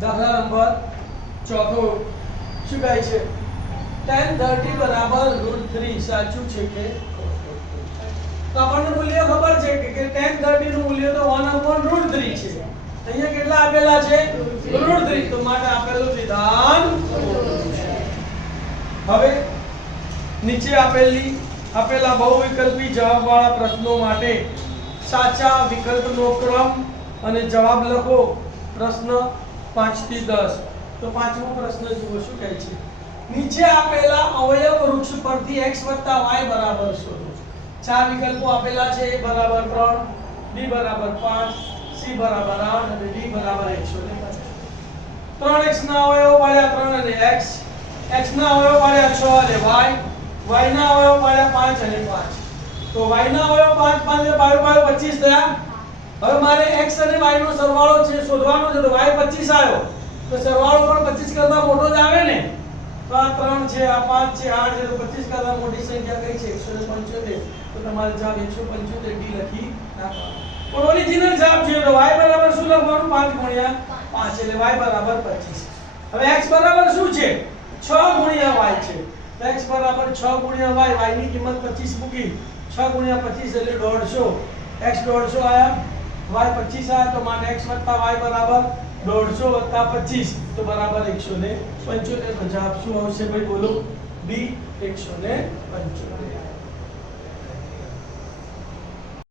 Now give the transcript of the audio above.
દાખલા નંબર ચોથો શું કહે છે tan 30 બરાબર √3 સાચું છે કે તો આપણને મૂલ્ય ખબર છે કે tan 30 નું મૂલ્ય તો 1/√3 છે અહીંયા કેટલા આપેલા છે √3 તો માટે આપેલું વિધાન હવે નીચે આપેલા બહુવિકલ્પી જવાબવાળા પ્રશ્નો માટે સાચા વિકલ્પનો ક્રમ અને જવાબ લખો પ્રશ્ન 5 થી 10 તો પાંચમો પ્રશ્ન જુઓ શું કહે છે નીચે આપેલા અવયવ વૃક્ષ પરથી x y બરાબર શોધો ચાર વિકલ્પો આપેલા છે a બરાબર 3 b બરાબર 5 c બરાબર 8 અને d બરાબર 150 3x ના અવયવ પાડ્યા 3 અને x ના અવયવ પાડ્યા 6 અને y ના અવયવ પાડ્યા 5 અને 5 તો y ના અવયવ 5 5 ને 22 થયા હવે મારે x અને y નો સરવાળો છે શોધવાનો છે તો y 25 આવ્યો તો સરવાળો પણ 25 કરતા મોટો જ આવે ને તો આ 3 છે આ 5 છે 8 છે તો 25 કરતા મોટી સંખ્યા કઈ છે 175 તો તમારે જવાબ 175 d લખી નાખવાનો પણ ઓરિજિનલ જવાબ છે તો y બરાબર શું લખવાનું 5 ગુણ્યા 5 એટલે y બરાબર 25 હવે x બરાબર શું છે 6 ગુણ્યા y છે તો x બરાબર 6 ગુણ્યા y y ની કિંમત 25 મૂકી 6 ગુણ્યા 25 એટલે 150 x 150 આયા y 25 આયા તો માટે x y બરાબર 150 + 25 તો બરાબર 175 તો જવાબ શું આવશે ભાઈ બોલો b 175